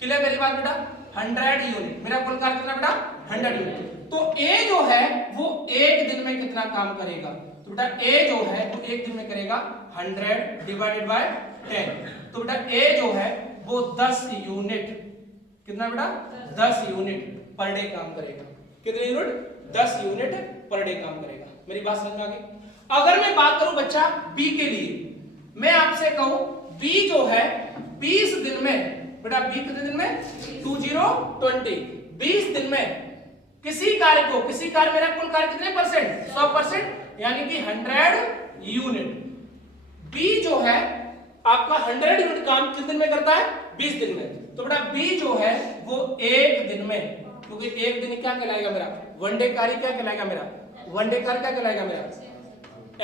क्लियर मेरी बात बेटा? 100 यूनिट मेरा कुल कार्य कितना बेटा? 100 यूनिट। तो ए जो है वो एक दिन में कितना काम करेगा, तो बेटा ए जो है वो एक दिन में करेगा 100 डिवाइडेड बाय 10। तो बेटा ए जो है वो 10 यूनिट, कितना बेटा? 10 यूनिट पर डे काम करेगा। कितने यूनिट? 10 यूनिट पर डे काम करेगा। मेरी बात समझ में आ गई? अगर मैं बात करूं बच्चा बी के लिए, मैं आपसे कहूं बी जो है 20 दिन में, बेटा बी कितने दिन में? 20 दिन में किसी कार्य को, किसी कार्य मेरा कुल कार्य कितने परसेंट? 100%, यानी कि 100 यूनिट। बी जो है आपका 100 यूनिट काम किस दिन में करता है? 20 दिन में। तो बेटा बी जो है वो एक दिन में, क्योंकि एक दिन क्या कहलाएगा मेरा? वन डे कार्य क्या कहलाएगा मेरा? वन डे कार्य क्या कहलाएगा मेरा?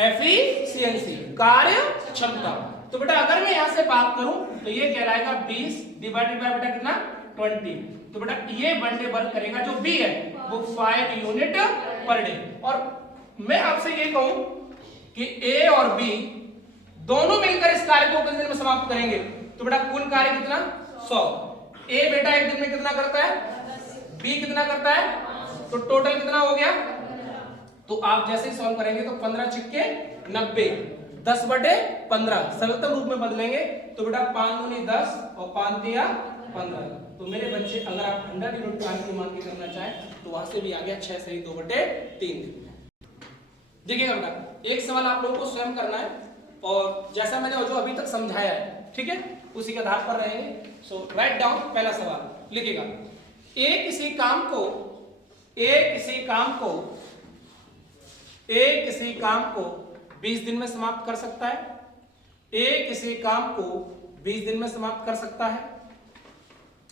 एफिशिएंसी, कार्य क्षमता। तो बेटा अगर मैं यहां से बात करूं तो ये कहलाएगा 20 डिवाइडेड बाय बेटा कितना? 20। तो बेटा ये वन डे वर्क करेगा जो बी है वो 5 यूनिट पर डे। और मैं आपसे ये कहूं कि ए और बी दोनों मिलकर इस कार्य को कितने दिन में समाप्त करेंगे, तो बेटा कुल कार्य कितना? 100। ए बेटा एक दिन में कितना करता है? बी कितना करता है? तो टोटल कितना हो गया? तो आप जैसे ही सॉल्व करेंगे तो 15 छिक्के 90, 10/15 सरलतम रूप में बदलेंगे तो बेटा 5 दूनी 10 और 5 दिया 15। तो मेरे बच्चे अगर आप 100 यूनिट कार्य की मान के करना चाहें तो वहां से भी आ गया 6 सही 2/3। देखिएगा बेटा एक सवाल आप लोगों को स्वयं करना है और जैसा मैंने जो अभी तक समझाया है, ठीक है, उसी के आधार पर रहेंगे। सो राइट डाउन पहला सवाल लिखिएगा, ए किसी काम को 20 दिन में समाप्त कर सकता है। ए किसी काम को 20 दिन में समाप्त कर सकता है।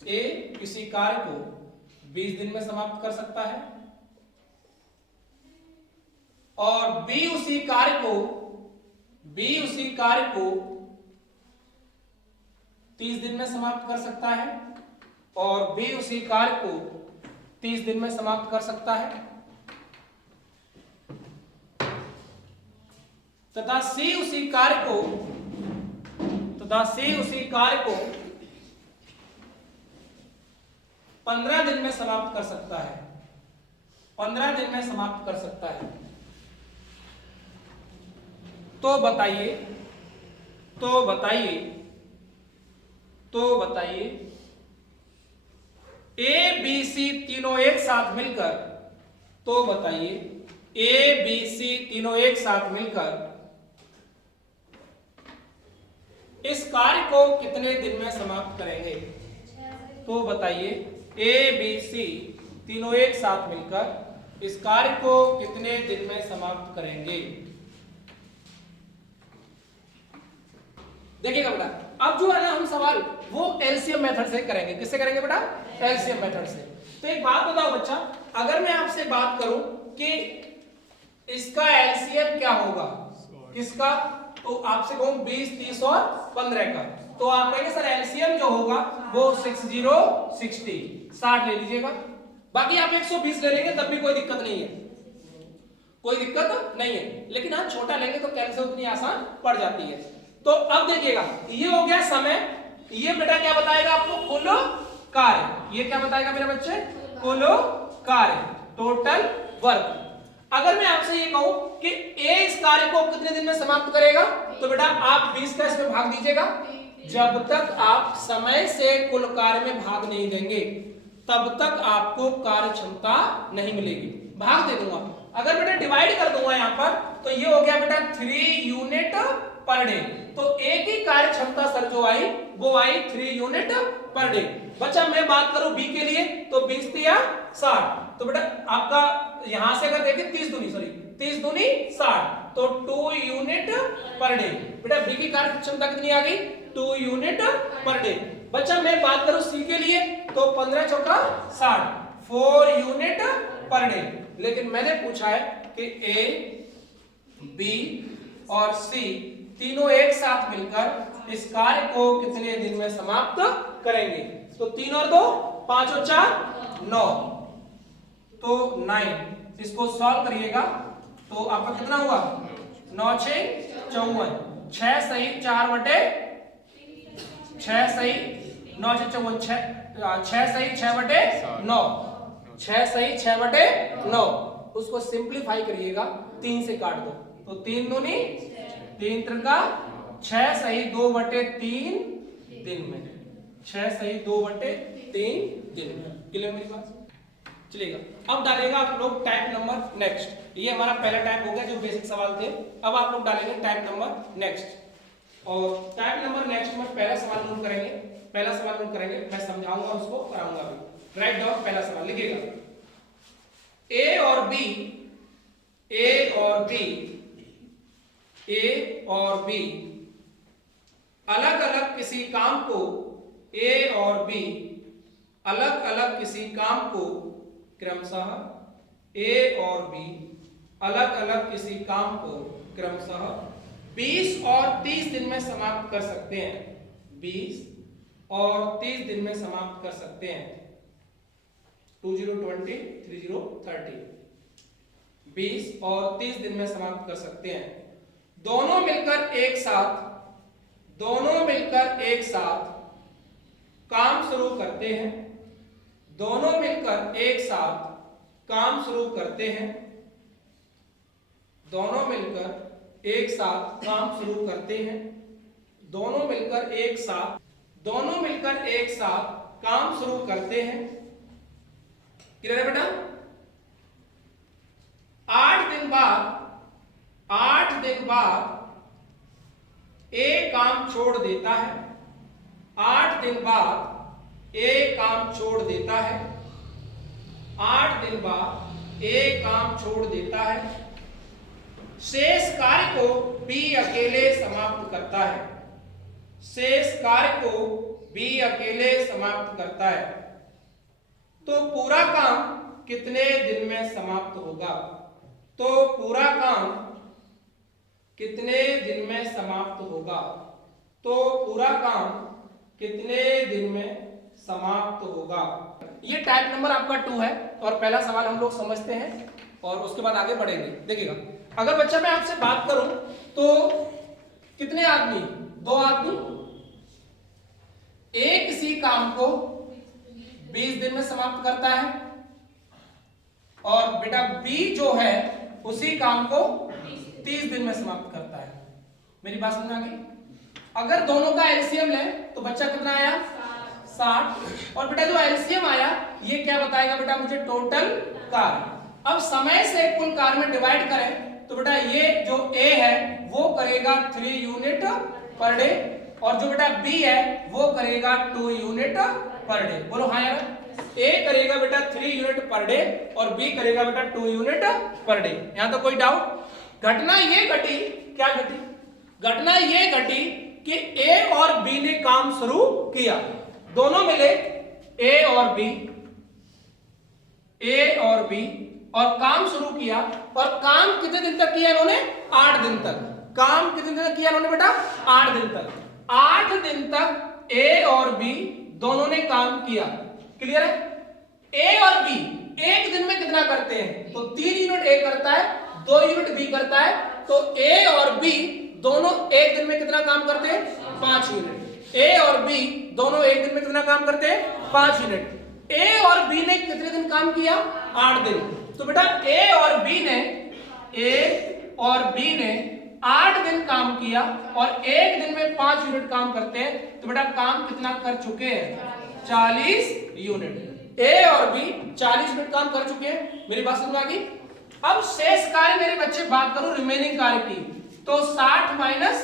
ए किसी कार्य को 20 दिन में समाप्त कर सकता है और बी उसी कार्य को 30 दिन में समाप्त कर सकता है और बी उसी कार्य को 30 दिन में समाप्त कर सकता है तथा सी उसी कार्य को 15 दिन में समाप्त कर सकता है। 15 दिन में समाप्त कर सकता है। तो बताइए ए बी सी तीनों एक साथ मिलकर इस कार्य को कितने दिन में समाप्त करेंगे। तो बताइए ए बी सी तीनों एक साथ मिलकर इस कार्य को कितने दिन में समाप्त करेंगे। देखिएगा बेटा अब जो है ना हम सवाल वो एलसीएम मेथड से करेंगे। किससे करेंगे बेटा? एलसीएम मेथड से। तो एक बात बताओ बच्चा, अगर मैं आपसे बात करूं कि इसका एलसीएम क्या होगा, किसका, तो आपसे कहूं 20, 30 और 15 का, तो आप कहेंगे सर एलसीएम जो होगा वो 60 ले लीजिएगा। बाकी आप 120 ले लेंगे तब भी कोई दिक्कत नहीं है, लेकिन आप छोटा लेंगे तो कैंसिल उतनी आसान पड़ जाती है। तो अब देखिएगा ये हो गया समय, ये बेटा क्या बताएगा आपको? कुल कार्य। ये क्या बताएगा मेरे बच्चे? कुल कार्य, टोटल वर्क। अगर मैं आपसे ये कहूं कि ए इस कार्य को कितने दिन में समाप्त करेगा, तो बेटा आप 20 का इसमें भाग दीजिएगा। जब तक आप समय से कुल कार्य में भाग नहीं देंगे तब तक आपको कार्य क्षमता नहीं मिलेगी। भाग दे दूंगा, अगर बेटा डिवाइड कर दूंगा यहां पर, तो ये हो गया बेटा 3 यूनिट पर डे। तो एक ही कार्य क्षमता सर जो आई वो आई 3 यूनिट पर डे। बच्चा मैं बात करूं बी के लिए, तो 20 या 60, तो बेटा आपका यहां से अगर देखें 30 दूनी 60, तो 2 यूनिट पर डे। बेटा बी की कार्य क्षमता कितनी आ गई? 2 यूनिट पर डे। बच्चा मैं बात करूं सी के लिए, तो 15 चौका 60, 4 यूनिट पर डे। लेकिन मैंने पूछा है कि ए, बी और सी तीनों एक साथ मिलकर इस कार्य को कितने दिन में समाप्त करेंगे? तो 3 और 2 5 और 4 9, तो 9। इसको सॉल्व करिएगा तो आपका कितना हुआ? 9 6 54, 6 सही 4 बटे 6 सही 9 6 54, 6 सही 6 बटे 9, 6 सही 6 बटे 9। उसको सिंप्लीफाई करिएगा, 3 से काट दो, तो 3 दूनी 3 त्रिका 6 सही 2 बटे 3 दिन में, 6 सही 2 बटे 3 दिन में। क्लियर मेरी बात? चलेगा। अब डालेगा आप लोग टाइप नंबर नेक्स्ट। ये हमारा पहला टाइप हो गया जो बेसिक सवाल थे। अब आप लोग डालेंगे टाइप नंबर नेक्स्ट, और टाइप नंबर नेक्स्ट में पहला सवाल नोट करेंगे। पहला सवाल नोट करेंगे, मैं समझाऊंगा उसको, कराऊंगा भी। राइट डाउन पहला सवाल लिखिएगा। ए और बी, ए और बी, ए और बी अलग अलग किसी काम को, ए और बी अलग अलग किसी काम को क्रमशः, ए और बी अलग अलग किसी काम को क्रमशः 20 और 30 दिन में समाप्त कर सकते हैं। 20 और 30 दिन में समाप्त कर सकते हैं। 20 20 30 30, 20 और 30 दिन में समाप्त कर सकते हैं। दोनों मिलकर एक साथ काम शुरू करते हैं। दोनों मिलकर एक साथ काम शुरू करते हैं। दोनों मिलकर एक साथ काम शुरू करते हैं। दोनों मिलकर एक साथ काम शुरू करते हैं। क्लियर है बेटा? 8 दिन बाद ए काम छोड़ देता है। 8 दिन बाद ए काम छोड़ देता है। 8 दिन बाद ए काम छोड़ देता है। शेष कार्य को बी अकेले समाप्त करता है। शेष कार्य को बी अकेले समाप्त करता है। तो पूरा काम कितने दिन में समाप्त होगा? तो पूरा काम कितने दिन में समाप्त होगा? तो पूरा काम कितने दिन में समाप्त होगा? ये टाइप नंबर आपका 2 है, और पहला सवाल हम लोग समझते हैं और उसके बाद आगे बढ़ेंगे। देखिएगा, अगर बच्चा मैं आपसे बात करूं तो कितने आदमी? 2 आदमी एक किसी काम को 20 दिन में समाप्त करता है, और बेटा बी जो है उसी काम को 30 दिन में समाप्त करता है। मेरी बात समझ आ गई? अगर दोनों का एलसीएम लें तो बच्चा कितना आया? 60। और बेटा जो एलसीएम आया ये क्या बताएगा बेटा मुझे? टोटल कार्य। अब समय से कुल कार्य में डिवाइड करें तो बेटा ये जो ए है वो करेगा 3 यूनिट पर डे, और जो बेटा बी है वो करेगा 2 यूनिट पर डे। बोलो हाँ यार। ए करेगा बेटा 3 यूनिट पर डे और बी करेगा बेटा 2 यूनिट पर डे। यहां तो कोई डाउट? घटना ये घटी, क्या घटी? घटना ये घटी कि ए और बी ने काम शुरू किया। दोनों मिले ए और बी और काम शुरू किया, और काम कितने दिन तक किया इन्होंने? 8 दिन तक। काम कितने दिन तक किया इन्होंने बेटा? 8 दिन तक। 8 दिन तक ए और बी दोनों ने काम किया। क्लियर है? ए और बी एक दिन में कितना करते हैं? तो 3 यूनिट ए करता है, 2 यूनिट बी करता है, तो ए और बी दोनों एक दिन में कितना काम करते हैं? 5 यूनिट। ए और बी दोनों एक दिन में कितना काम करते हैं? 5 यूनिट। ए और बी ने कितने दिन काम किया? 8 दिन। तो बेटा ए और बी ने 8 दिन काम किया, और एक दिन में 5 यूनिट काम करते हैं, तो बेटा काम कितना कर चुके हैं? 40 यूनिट। ए और बी 40 मिनट काम कर चुके हैं। मेरी बात समझ में आ गई? अब शेष कार्य मेरे बच्चे बात करूं रिमेनिंग कार्य की, तो 60 माइनस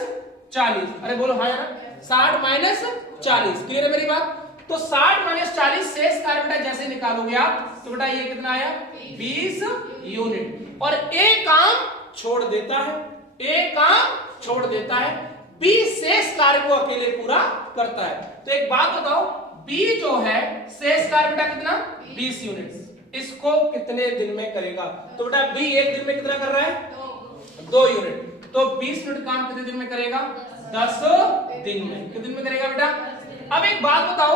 40, अरे बोलो हाँ यार, 60 माइनस 40, क्लियर है मेरी बात? तो 60 माइनस 40 शेष कार्य बेटा जैसे निकालोगे आप तो बेटा ये कितना आया 20 यूनिट। और ए काम छोड़ देता है, ए काम छोड़ देता है, बी शेष कार्य को अकेले पूरा करता है। तो एक बात बताओ, बी जो है शेष कार्य बेटा कितना 20 यूनिट, इसको कितने दिन में करेगा? तो बेटा बी एक दिन में कितना कर रहा है 2 यूनिट, तो 20 यूनिट काम कितने दिन में करेगा 10 दिन में। कितने दिन में करेगा बेटा? अब एक बात बताओ,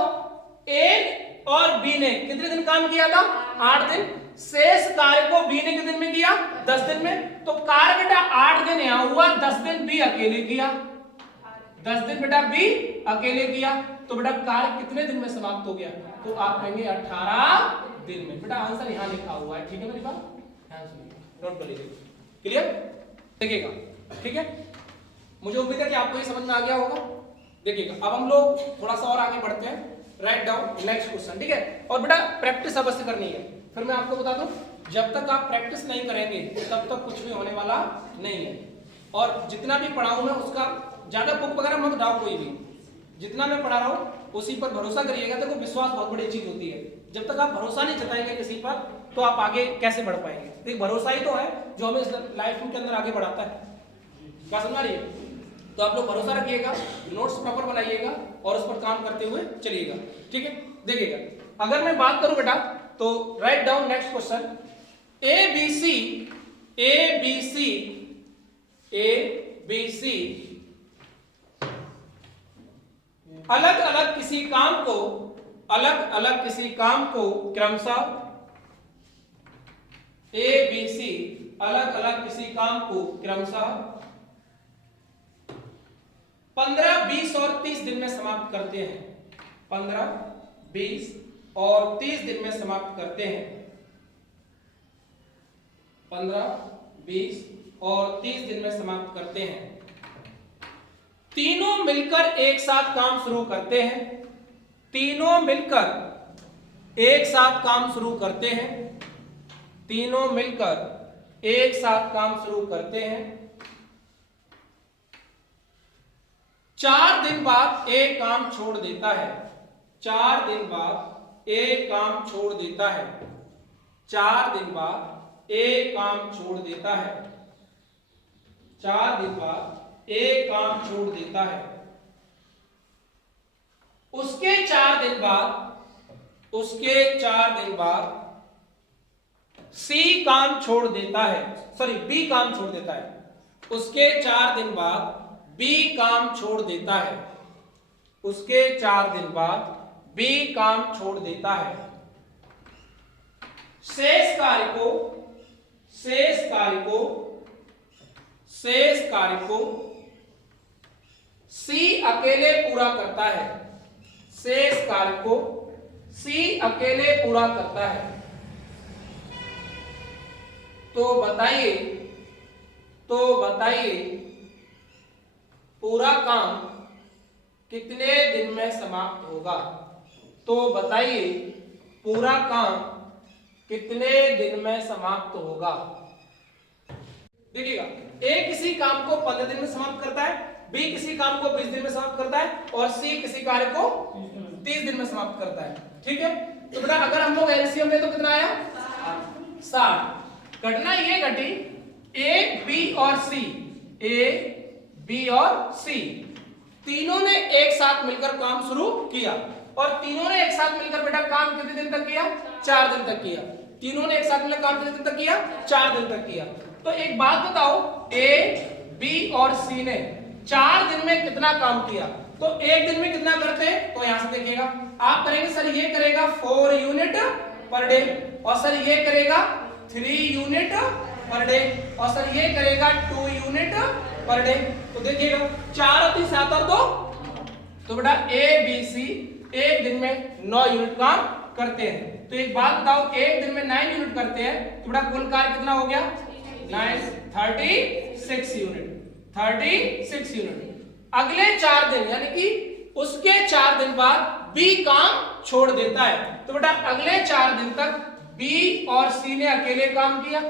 ए और बी ने कितने दिन काम किया था 8 दिन, शेष कार्य को बी ने कितने दिन में किया 10 दिन में। तो कार्य बेटा 8 दिन यहां हुआ, 10 दिन बी अकेले किया, 10 दिन बेटा बी अकेले किया, तो बेटा कार्य कितने दिन में समाप्त हो गया? तो आप कहेंगे 18 दिन में। बेटा आंसर यहां लिखा हुआ है, ठीक है मेरी बात? ध्यान सुनिए, नोट कर लीजिए, क्लियर? देखिएगा, ठीक है? मुझे उम्मीद है कि आपको ये समझ में आ गया होगा। देखिएगा अब हम लोग थोड़ा सा और आगे बढ़ते हैं, राइट डाउन नेक्स्ट क्वेश्चन, ठीक है? और बेटा प्रैक्टिस अवश्य करनी है। फिर मैं आपको बता दूं, जब तक आप प्रैक्टिस नहीं करेंगे तब तक कुछ भी होने वाला नहीं है। और जितना भी पढ़ाऊं मैं उसका ज्यादा बुक वगैरह मत डालो, कोई भी जितना मैं पढ़ा रहा हूं उसी पर भरोसा करिएगा। देखो विश्वास बहुत बड़ी चीज होती है, जब तक आप भरोसा नहीं जताएंगे किसी पर तो आप आगे कैसे बढ़ पाएंगे? तो भरोसा ही तो है जो हमें लाइफ के अंदर आगे बढ़ाता है। क्या समझ रही है? तो आप लोग भरोसा रखिएगा, नोट्स प्रॉपर बनाइएगा और उस पर काम करते हुए चलिएगा, ठीक है? देखिएगा अगर मैं बात करूं बेटा तो write down next question, A B C अलग अलग किसी काम को क्रमशः ए बी सी अलग अलग किसी काम को क्रमशः 15, 20 और 30 दिन में समाप्त करते हैं। 15, 20 और 30 दिन में समाप्त करते हैं। 15, 20 और 30 दिन में समाप्त करते हैं। तीनों मिलकर एक साथ काम शुरू करते हैं। तीनों मिलकर एक साथ काम शुरू करते हैं। तीनों मिलकर एक साथ काम शुरू करते हैं। 4 दिन बाद एक काम छोड़ देता है। 4 दिन बाद एक काम छोड़ देता है। 4 दिन बाद एक काम छोड़ देता है। 4 दिन बाद एक काम छोड़ देता है। उसके 4 दिन बाद सी काम छोड़ देता है, सॉरी बी काम छोड़ देता है। उसके 4 दिन बाद बी काम छोड़ देता है। उसके 4 दिन बाद बी काम छोड़ देता है। शेष कार्य को सी अकेले पूरा करता है। शेष कार्य को सी अकेले पूरा करता है। तो बताइए पूरा काम कितने दिन में समाप्त होगा? तो बताइए पूरा काम कितने दिन में समाप्त होगा? देखिएगा, ए किसी काम को 15 दिन में समाप्त करता है, बी किसी काम को 20 दिन में समाप्त करता है और सी किसी कार्य को 30 दिन में समाप्त करता है, ठीक है? तो बेटा अगर हम लोग एलसीएम ले तो कितना आया 60। घटना ये घटी, ए बी और सी तीनों ने एक साथ मिलकर काम शुरू किया और तीनों ने एक साथ मिलकर बेटा काम कितने दिन तक किया? 4 दिन तक किया। तीनों ने एक साथ मिलकर काम कितने दिन तक किया? 4 दिन तक किया। तो एक बात बताओ, ए बी और सी ने 4 दिन में कितना काम किया? तो एक दिन में कितना करते हैं? तो यहां से देखिएगा, आप करेंगे सर ये करेगा 4 यूनिट पर डे और सर ये करेगा 3 यूनिट पर डे और सर ये करेगा 2 यूनिट पर डे। तो देखिएगा 4 और 7 और 2, तो बेटा ए बी सी एक दिन में 9 यूनिट काम करते हैं। तो एक बात बताओ, एक दिन में 9 यूनिट करते हैं तो बेटा कुल कार्य कितना हो गया? 36 यूनिट। 36 यूनिट। अगले 4 दिन यानी कि उसके 4 दिन बाद बी काम छोड़ देता है। तो बेटा अगले 4 दिन तक बी और सी ने अकेले काम किया,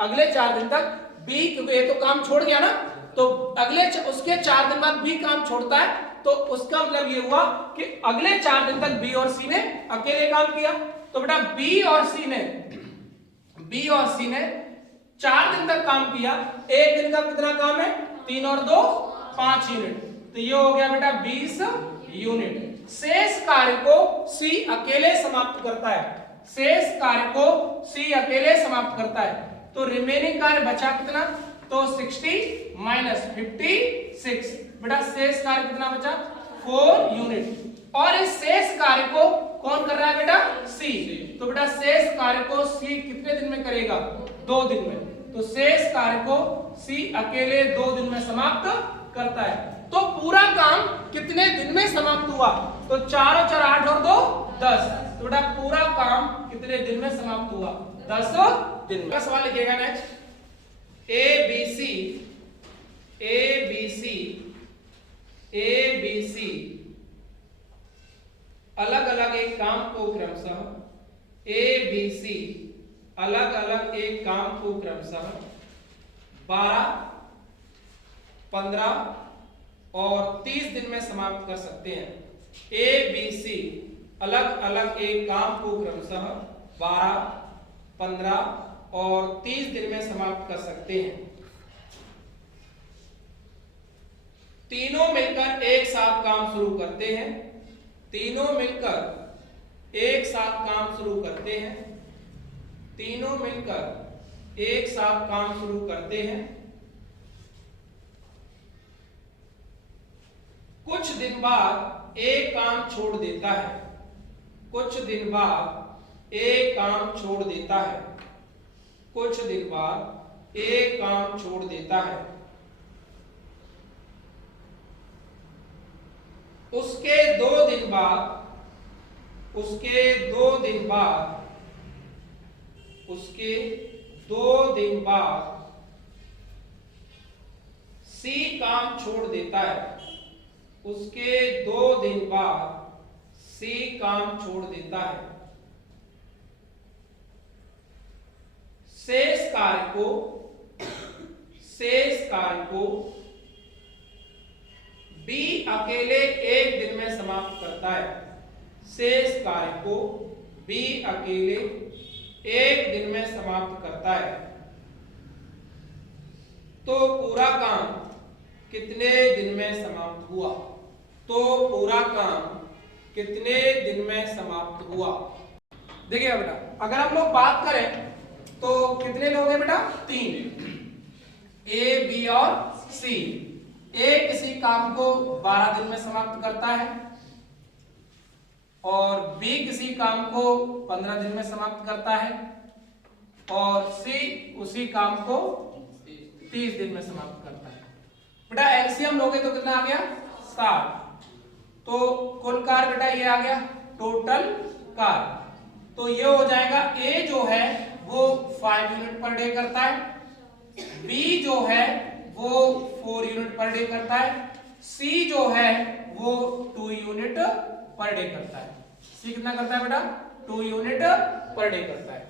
अगले 4 दिन तक बी, क्योंकि ये तो काम छोड़ गया ना, तो अगले उसके 4 दिन बाद बी काम छोड़ता है, तो उसका मतलब ये हुआ कि अगले 4 दिन तक बी और सी ने अकेले काम किया। तो बेटा बी और सी ने 4 दिन तक काम किया, एक दिन का कितना काम है, 3 और 2 5 यूनिट, तो ये हो गया बेटा 20 यूनिट। शेष कार्य को सी अकेले समाप्त करता है, शेष कार्य को सी अकेले समाप्त करता है, तो रिमेनिंग कार्य बचा कितना, तो 60 माइनस 56, बेटा शेष कार्य कितना बचा, 4 यूनिट। और इस शेष कार्य को कौन कर रहा है बेटा, सी, तो बेटा शेष कार्य को सी कितने दिन में करेगा, 2 दिन में, तो शेष कार्य को सी अकेले 2 दिन में समाप्त करता है। तो पूरा काम कितने दिन में समाप्त हुआ, तो 4 और 4 8 और 2 10, तो बेटा पूरा काम कितने दिन में समाप्त हुआ, 10 दिन में। सवाल लिखिएगा नेक्स्ट, ए बी सी अलग अलग एक काम को क्रमशः ए बी सी अलग अलग एक काम को क्रमशः 12, 15 और 30 दिन में समाप्त कर सकते हैं। ए बी सी अलग अलग एक काम को क्रमशः 12, 15 और 30 दिन में समाप्त कर सकते हैं। तीनों मिलकर एक साथ काम शुरू करते हैं, तीनों मिलकर एक साथ काम शुरू करते हैं, तीनों मिलकर एक साथ काम शुरू करते हैं। कुछ दिन बाद एक काम छोड़ देता है, कुछ दिन बाद एक काम छोड़ देता है, कुछ दिन बाद एक काम छोड़ देता है। उसके 2 दिन बाद, उसके 2 दिन बाद, उसके 2 दिन बाद सी काम छोड़ देता है, उसके 2 दिन बाद सी काम छोड़ देता है। शेष कार्य को बी अकेले 1 दिन में समाप्त करता है, शेष कार्य को बी अकेले 1 दिन में समाप्त करता है। तो पूरा काम कितने दिन में समाप्त हुआ, तो पूरा काम कितने दिन में समाप्त हुआ। देखिए बेटा, अगर हम लोग बात करें तो कितने लोग हैं बेटा, 3, ए बी और सी। ए किसी काम को 12 दिन में समाप्त करता है और बी किसी काम को 15 दिन में समाप्त करता है और सी उसी काम को 30 दिन में समाप्त करता है। बेटा एलसीएम लोगे तो कितना आ गया, 60, तो कुल कार्य बेटा ये आ गया, टोटल कार्य, तो ये हो जाएगा ए जो है वो 5 यूनिट पर डे करता है, बी जो है वो 4 यूनिट पर डे करता है, सी जो है वो 2 यूनिट पर डे करता है। सी कितना करता है बेटा, 2 यूनिट पर डे करता है।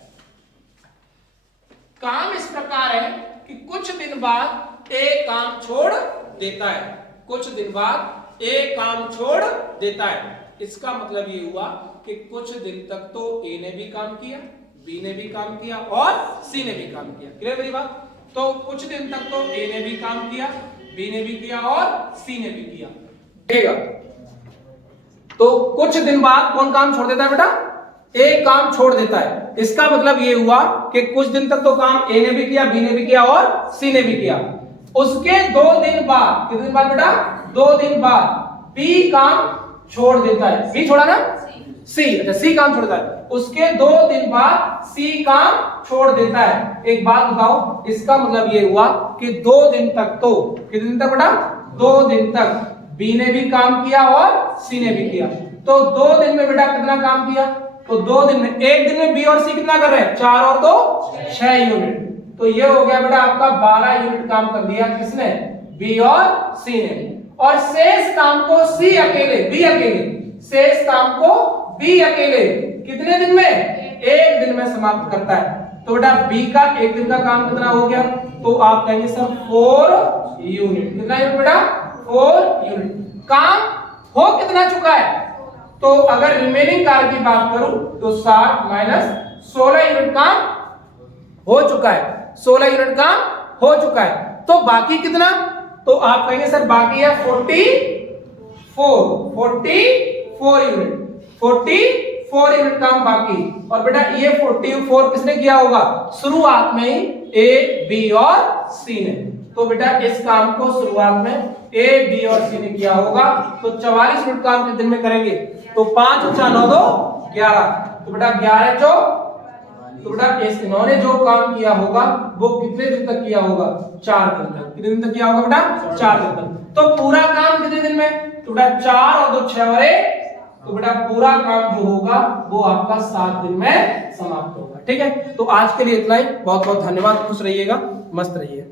काम इस प्रकार है कि कुछ दिन बाद ए काम छोड़ देता है, कुछ दिन बाद ए काम छोड़ देता है। इसका मतलब ये हुआ कि कुछ दिन तक तो ए ने भी काम किया, बी ने भी काम किया और सी ने भी काम किया। क्लियर मेरी बात? तो कुछ दिन तक तो ए ने भी काम किया, बी ने भी किया और सी ने भी किया। देखिएगा, तो कुछ दिन बाद कौन काम छोड़ देता है बेटा, ए काम छोड़ देता है। इसका मतलब ये हुआ कि कुछ दिन तक तो काम ए ने भी किया, बी ने भी किया और सी ने भी किया। उसके 2 दिन बाद, कितने दिन बाद बेटा, 2 दिन बाद बी काम छोड़ देता है। बी छोड़ा ना, सी, अच्छा सी काम छोड़ता है। उसके 2 दिन बाद सी काम छोड़ देता है। एक बात बताओ, इसका मतलब ये हुआ कि 2 दिन तक तो, कितने दिन तक बेटा, 2 दिन तक बी ने भी काम किया और सी ने भी किया। तो 2 दिन में बेटा कितना काम किया, तो 2 दिन में, एक दिन में बी और सी कितना कर रहे हैं, 4 और 2 6 यूनिट। तो ये हो गया बेटा आपका 12 यूनिट काम कर दिया किसने, बी और सी ने। और शेष काम को सी अकेले, बी अकेले शेष काम को बी अकेले कितने दिन में? एक दिन में समाप्त करता है। तो बेटा बी का एक दिन का काम कितना हो गया? तो आप कहेंगे सर 4 यूनिट। कितना यूनिट बेटा? 4 यूनिट। काम हो कितना चुका है? तो अगर रिमेनिंग कार्य की बात करूं तो 60 माइनस 16 यूनिट काम हो चुका है। 16 यूनिट काम हो चुका है। तो बाकी कितना? तो आप कहेंगे सर बाकी है 44 यूनिट। 44 यूनिट काम बाकी। और बेटा ये 44 किसने किया होगा? शुरुआत में ही ए, बी और सी ने। तो बेटा इस काम को शुरुआत में ए, बी और सी ने किया होगा। तो 44 यूनिट काम कितने दिन में करेंगे? तो 5 और 4 9 2 11। तो बेटा 11 चौ, तो बेटा इन्होंने जो काम किया होगा वो कितने दिन तक किया होगा? 4 दिन तक। कितने दिन तक किया होगा बेटा? 4 दिन तक। तो पूरा काम कितने दिन में? तो बेटा 4 और 2 6 और 1। तो बेटा पूरा काम जो होगा वो आपका 7 दिन में समाप्त होगा। ठीक है, तो आज के लिए इतना ही। बहुत बहुत धन्यवाद। खुश रहिएगा, मस्त रहिए।